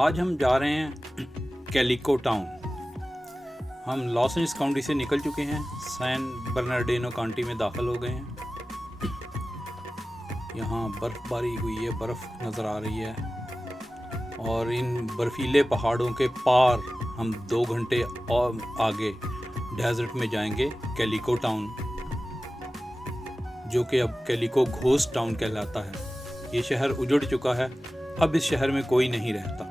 आज हम जा रहे हैं कैलिको टाउन। हम लॉस एंजल्स काउंटी से निकल चुके हैं, सैन बर्नार्डिनो काउंटी में दाखिल हो गए हैं। यहाँ बर्फ़बारी हुई है, बर्फ़ नज़र आ रही है और इन बर्फीले पहाड़ों के पार हम 2 घंटे और आगे डेजर्ट में जाएंगे, कैलिको टाउन, जो कि अब कैलिको घोस्ट टाउन कहलाता है। ये शहर उजड़ चुका है, अब इस शहर में कोई नहीं रहता।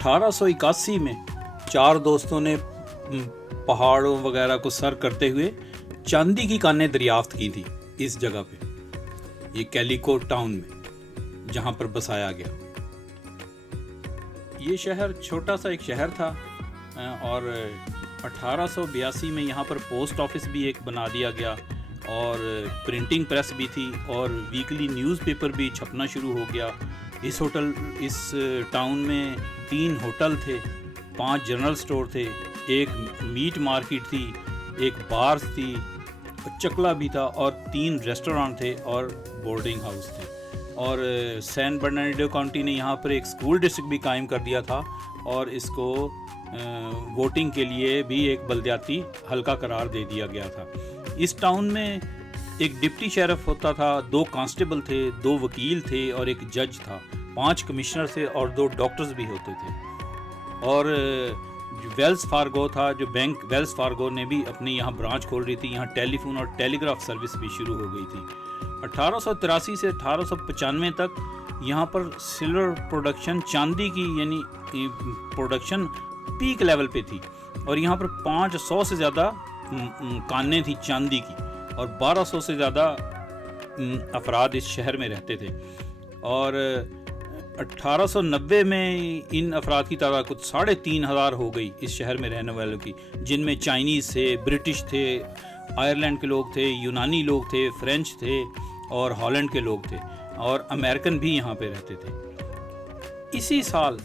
1881 में 4 दोस्तों ने पहाड़ों वगैरह को सर करते हुए चांदी की कानें दरियाफ्त की थी इस जगह पे, ये कैलिको टाउन में, जहां पर बसाया गया। ये शहर छोटा सा एक शहर था और 1882 में यहाँ पर पोस्ट ऑफिस भी एक बना दिया गया और प्रिंटिंग प्रेस भी थी और वीकली न्यूज़पेपर भी छपना शुरू हो गया। इस टाउन में 3 होटल थे, 5 जनरल स्टोर थे, एक मीट मार्केट थी, एक बार थी, चकला भी था और 3 रेस्टोरेंट थे और बोर्डिंग हाउस थे। और सैन बर्नार्डिनो काउंटी ने यहाँ पर एक स्कूल डिस्ट्रिक्ट भी कायम कर दिया था और इसको वोटिंग के लिए भी एक बलदियाती हल्का करार दे दिया गया था। इस टाउन में एक डिप्टी शेरिफ होता था, 2 कांस्टेबल थे, 2 वकील थे और एक जज था, 5 कमिश्नर थे और 2 डॉक्टर्स भी होते थे। और वेल्स फार्गो था, जो बैंक वेल्स फार्गो ने भी अपनी यहाँ ब्रांच खोल रही थी। यहाँ टेलीफोन और टेलीग्राफ सर्विस भी शुरू हो गई थी। 1883 से 1895 तक यहाँ पर सिल्वर प्रोडक्शन, चांदी की यानी प्रोडक्शन पीक लेवल पे थी और यहाँ पर 500 से ज़्यादा कानें थी चांदी की और 1200 से ज़्यादा अफराद इस शहर में रहते थे। और 1890 में इन अफराद की तादाद कुछ 3500 हो गई इस शहर में रहने वालों की, जिनमें चाइनीज़ थे, ब्रिटिश थे, आयरलैंड के लोग थे, यूनानी लोग थे, फ्रेंच थे और हॉलैंड के लोग थे और अमेरिकन भी यहाँ पे रहते थे। इसी साल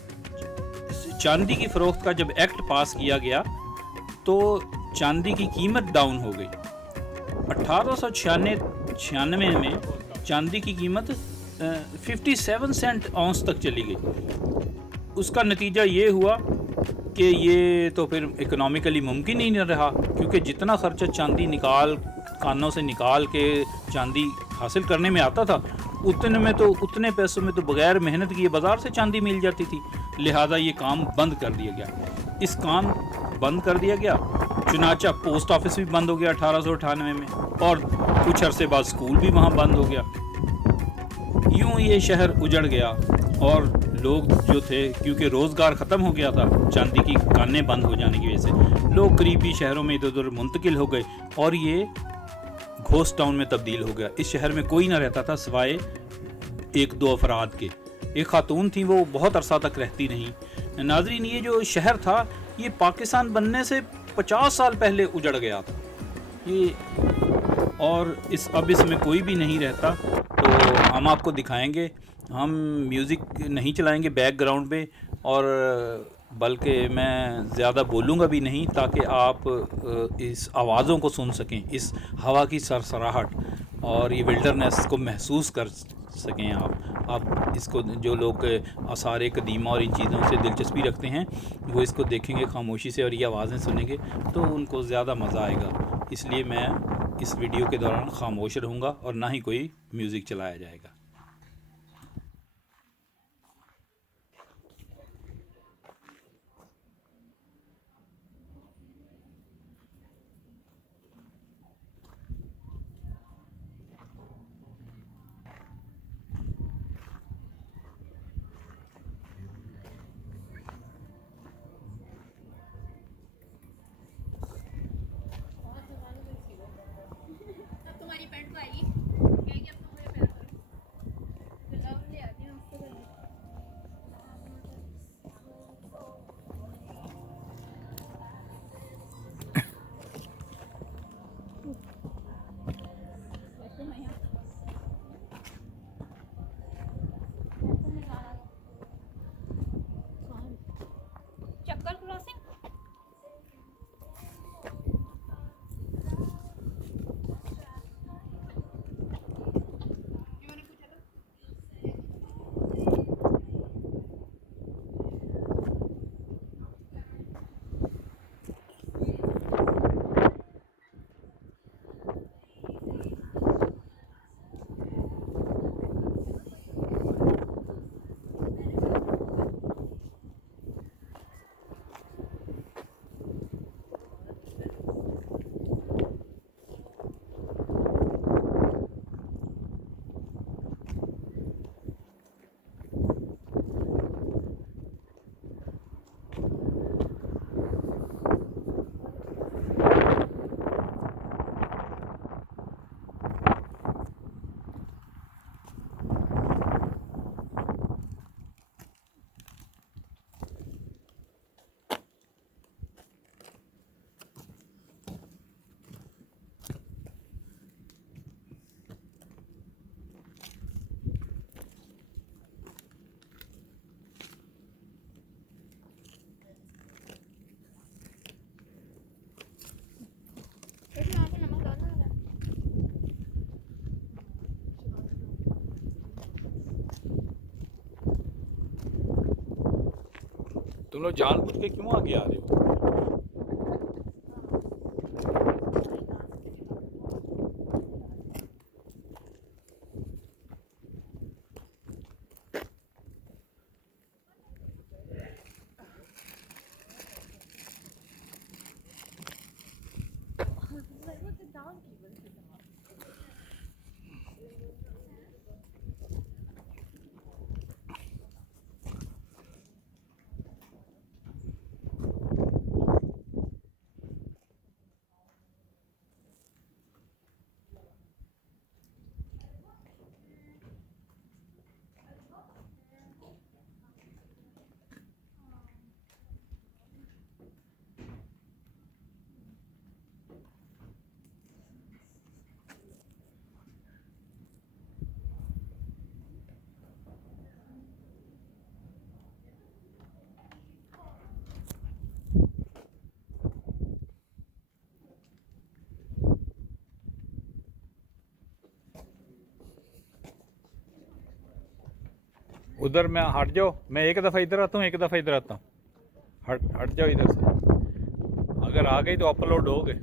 चांदी की फ़रोख्त का जब एक्ट पास किया गया तो चांदी की कीमत डाउन हो गई। 1896 में चांदी की कीमत 57 सेंट औंस तक चली गई। उसका नतीजा ये हुआ कि ये तो फिर इकोनॉमिकली मुमकिन ही नहीं रहा, क्योंकि जितना खर्चा चांदी कानों से निकाल के चांदी हासिल करने में आता था, उतने पैसों में तो बगैर मेहनत किए बाज़ार से चांदी मिल जाती थी। लिहाजा ये काम बंद कर दिया गया। इस काम बंद कर दिया गया, चुनाचा पोस्ट ऑफिस भी बंद हो गया 1898 में और कुछ अरसे बाद स्कूल भी वहाँ बंद हो गया। यूँ ये शहर उजड़ गया और लोग जो थे, क्योंकि रोज़गार ख़त्म हो गया था चांदी की कानें बंद हो जाने की वजह से, लोग करीबी शहरों में इधर उधर मुंतकिल हो गए और ये घोस्ट टाउन में तब्दील हो गया। इस शहर में कोई ना रहता था सिवाय 1-2 अफराद के। एक खातून थी, वो बहुत अरसा तक रहती नहीं। नाज़रीन, ये जो शहर था ये पाकिस्तान बनने से 50 साल पहले उजड़ गया था ये, और अब इसमें कोई भी नहीं रहता। तो हम आपको दिखाएंगे, हम म्यूज़िक नहीं चलाएंगे बैकग्राउंड पे और बल्कि मैं ज़्यादा बोलूँगा भी नहीं, ताकि आप इस आवाज़ों को सुन सकें, इस हवा की सरसराहट और ये विल्डरनेस को महसूस कर सकें आप इसको। जो लोग आसार कदीमा और इन चीज़ों से दिलचस्पी रखते हैं वो इसको देखेंगे खामोशी से और ये आवाज़ें सुनेंगे तो उनको ज़्यादा मज़ा आएगा। इसलिए मैं इस वीडियो के दौरान खामोश रहूँगा और ना ही कोई म्यूज़िक चलाया जाएगा। अब तुम्हारी पैंट तो आएगी, कहेगी अब तुम मुझे प्यार करो। तुम लोग जानबूझ के क्यों आगे आ रहे हो? उधर मैं हट जाओ, मैं एक दफ़ा इधर आता हूँ, एक दफ़ा इधर आता हूँ। हट हट जाओ इधर से। अगर आ गई तो अपलोड हो गए।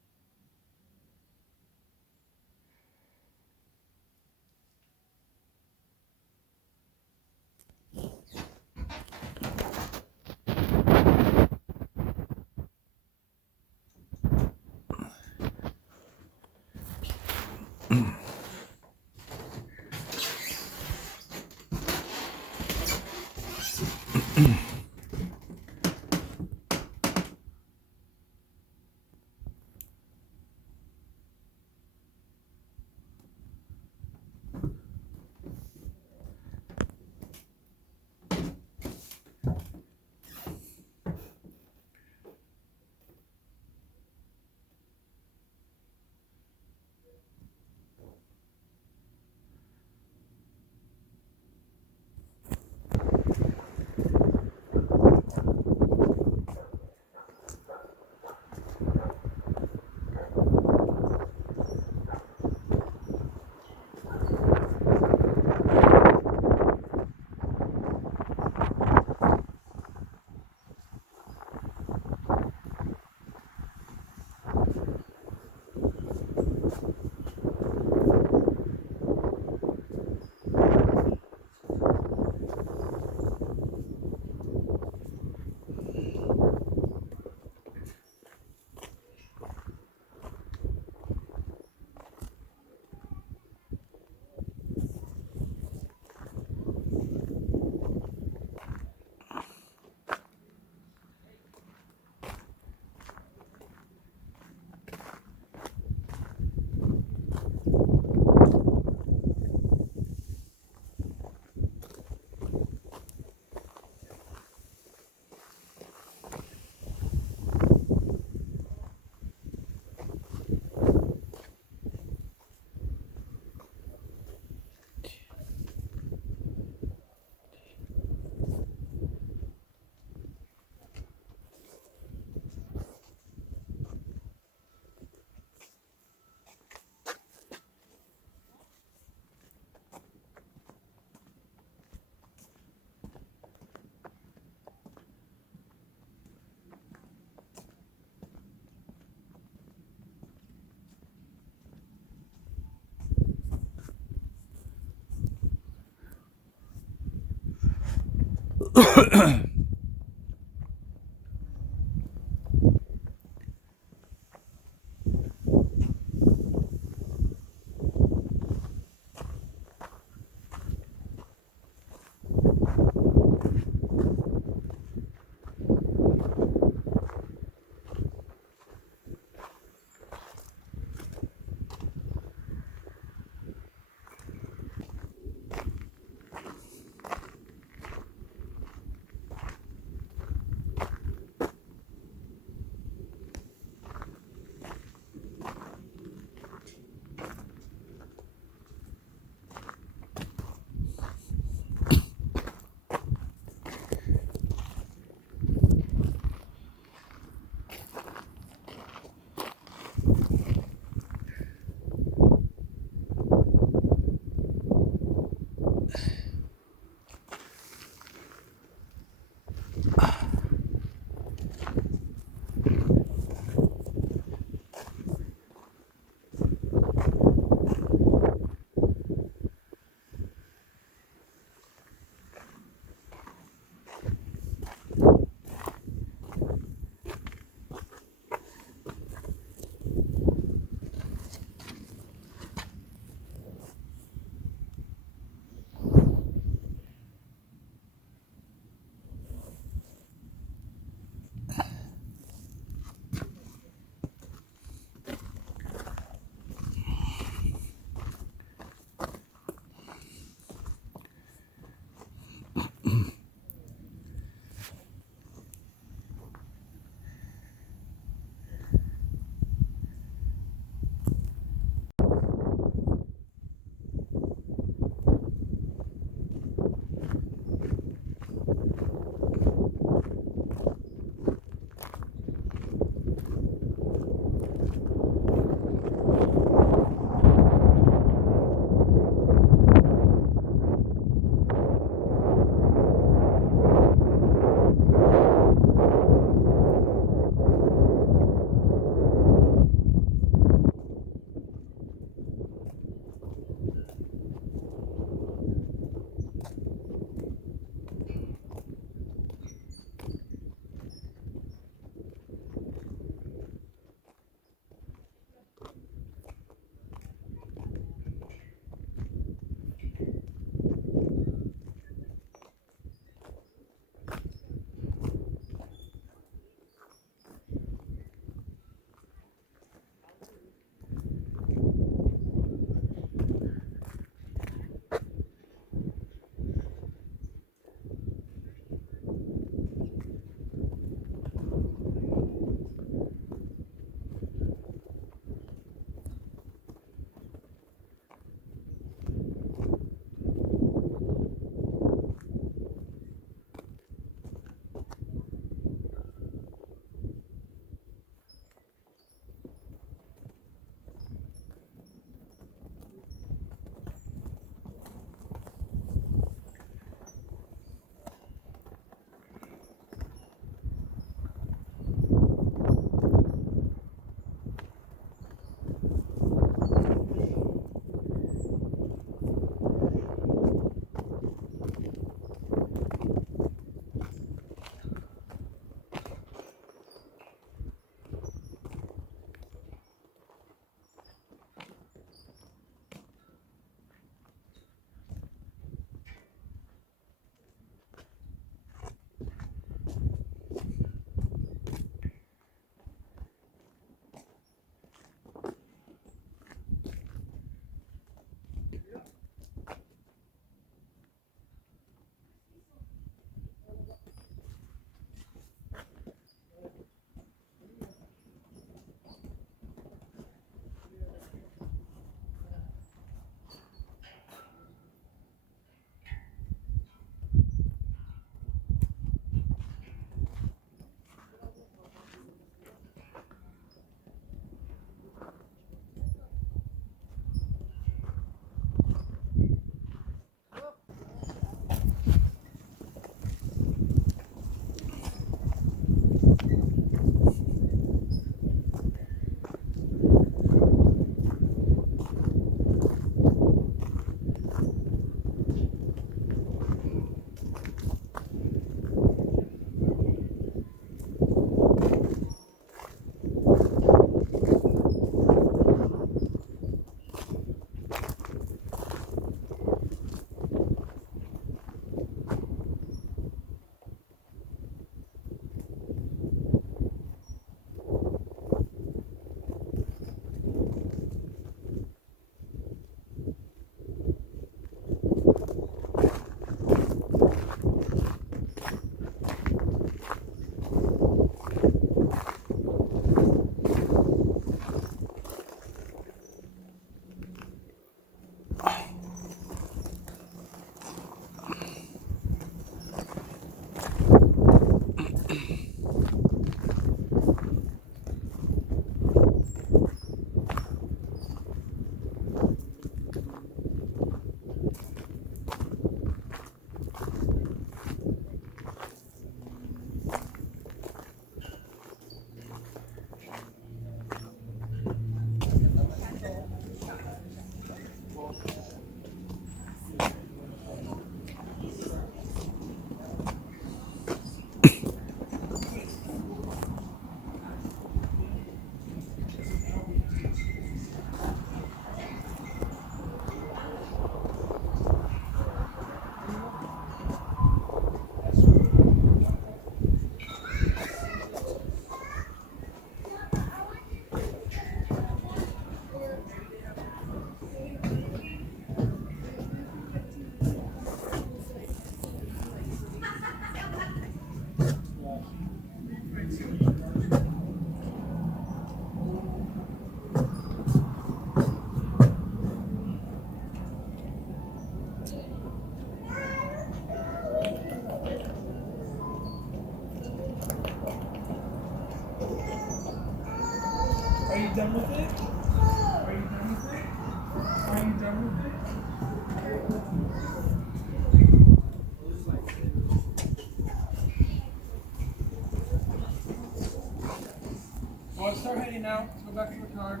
now. Let's go back to the car.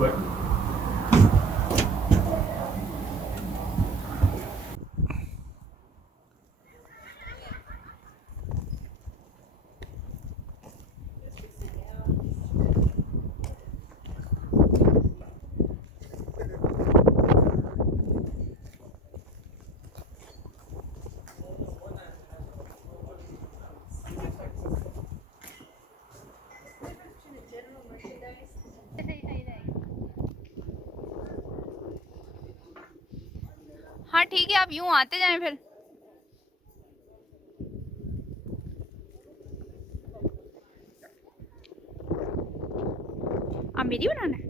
What? हाँ ठीक है, आप यूं आते जाएं फिर। आप मेरी बनाना है?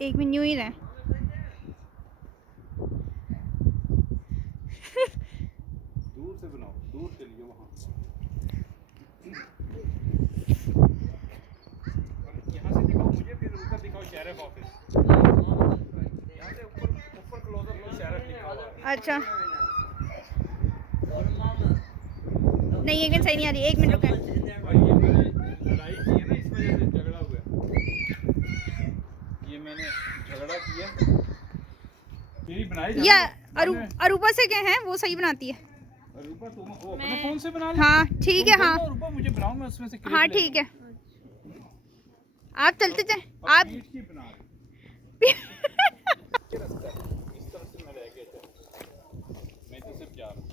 एक मिनट यूं ही रहे। दूर से बनाओ, दूर चलिए वहाँ। यहाँ से दिखाओ मुझे, फिर ऊपर दिखाओ शेरिफ ऑफिस। यहाँ से ऊपर क्लोजअप में शेरिफ लिखा हुआ है। अच्छा नहीं, एक मिनट सही नहीं आ रही, एक मिनट रुके। और ये मैंने लड़ाई की है ना, इस वजह से झगड़ा हुआ। ये मैंने झगड़ा किया, मेरी बनाई या अरूपा से क्या है, वो सही बनाती है। अरूपा तुम वो अपने फोन से बना ले। हाँ ठीक है। हाँ अरूपा मुझे बनाओ, मैं उसमें से क्लिप हाँ ले ठीक है, आप चलते जाए। आप ईंट की बना रहे। ये रास्ता है, इस तरफ से मैं रह गया था, मैं तो सिर्फ जा रहा हूँ।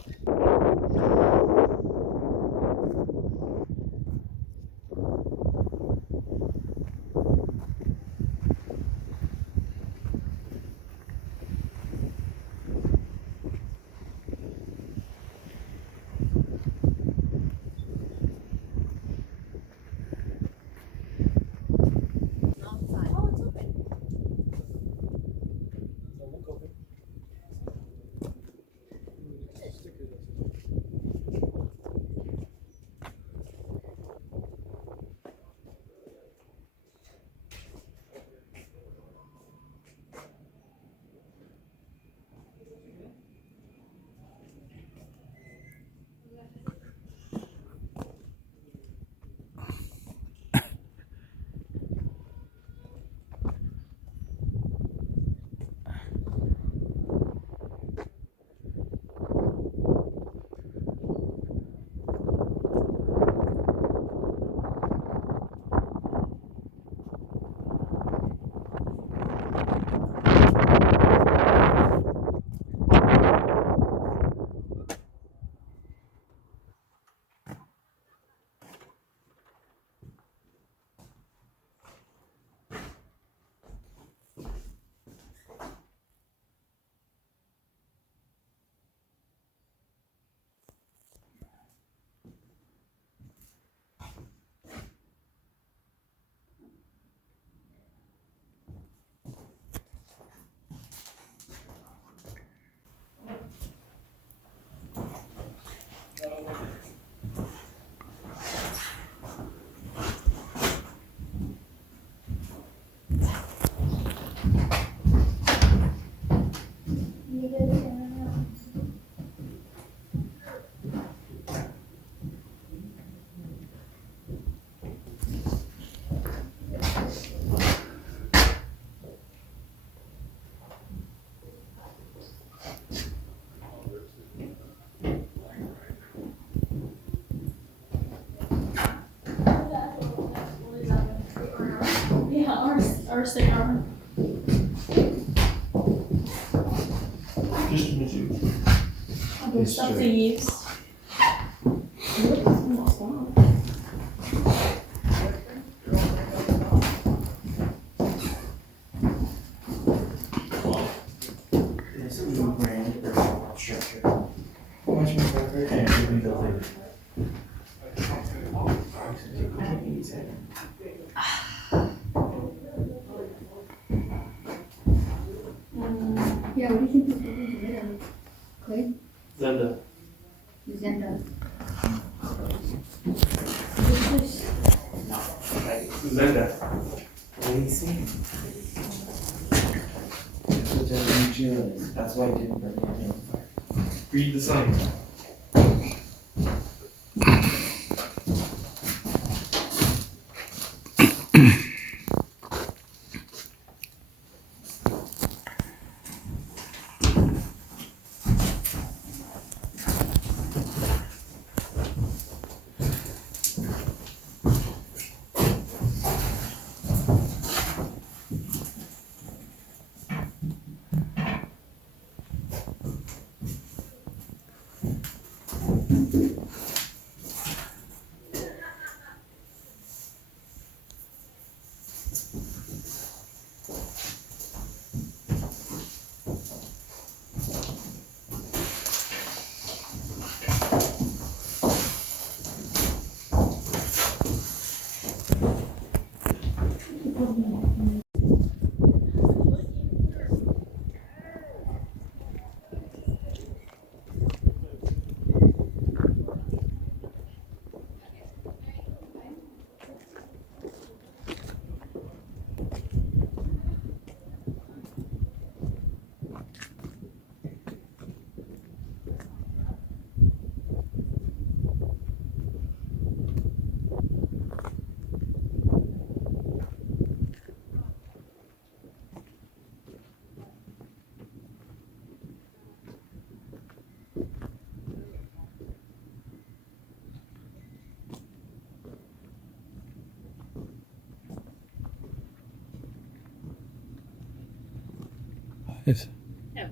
First they are. Just to Mizzou. All the stuff to use. It's a new brand, there's a lot structure. Much more better, and it will be built later. Yeah, what do you think is better? Clay? Zenda. Zenda. Zenda. Lazy. Such a new June. That's why I didn't bring my name fire. Read the sign. Yes. Yeah.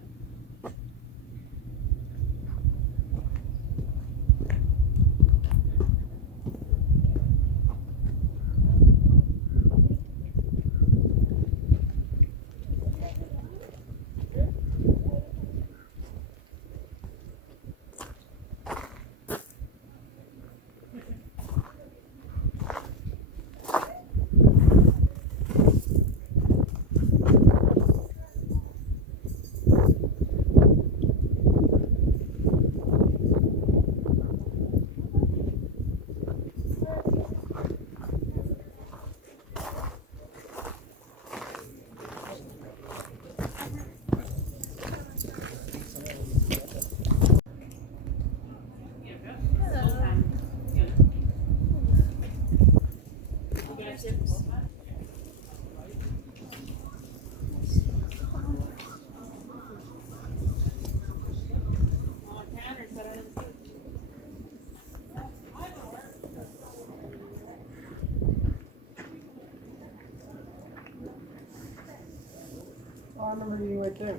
Oh, I remember you right there.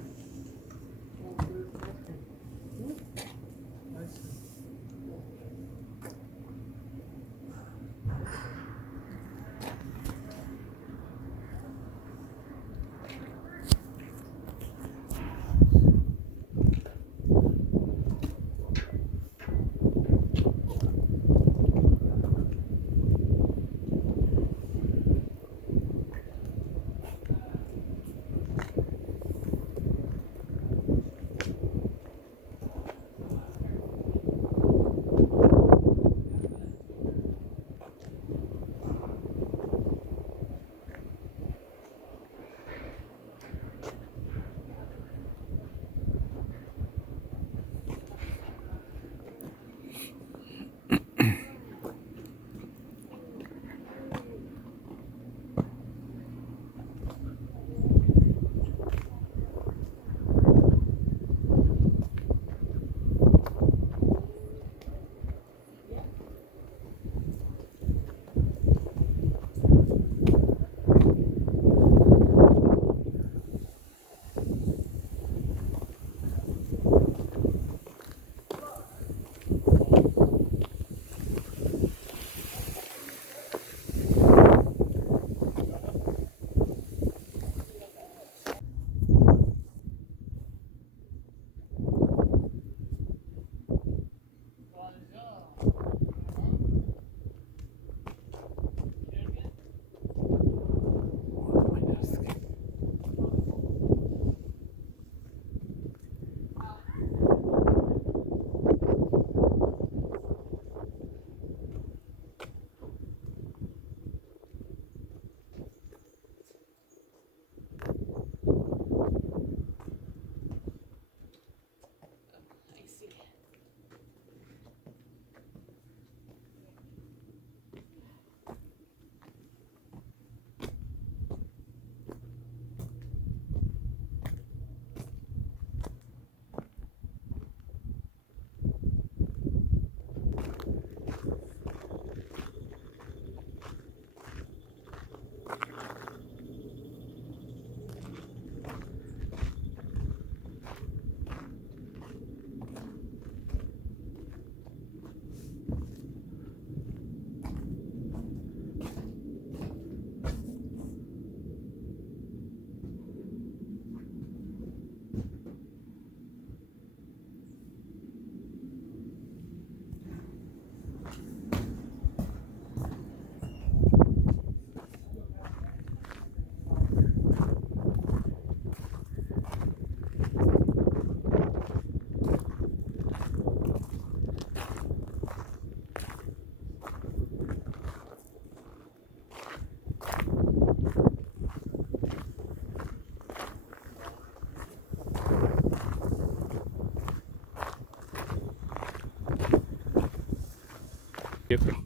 देखो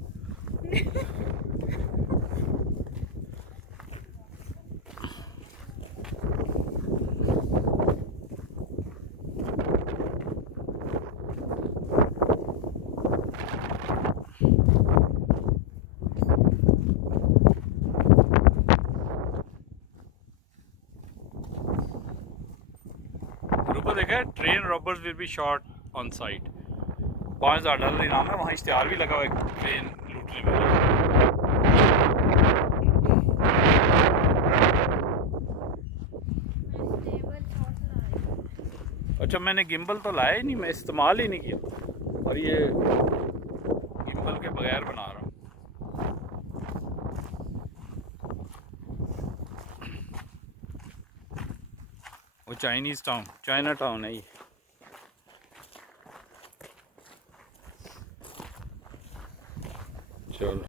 देखा train robbers will be shot on site. $5000 इनाम है, वहाँ इश्तेहार भी लगा हुआ है ट्रेन लूटने वाला। अच्छा मैंने गिम्बल तो लाया ही नहीं, मैं इस्तेमाल ही नहीं किया और ये गिम्बल के बगैर बना रहा हूँ। वो चाइनीज़ टाउन, चाइना टाउन है ये। चलो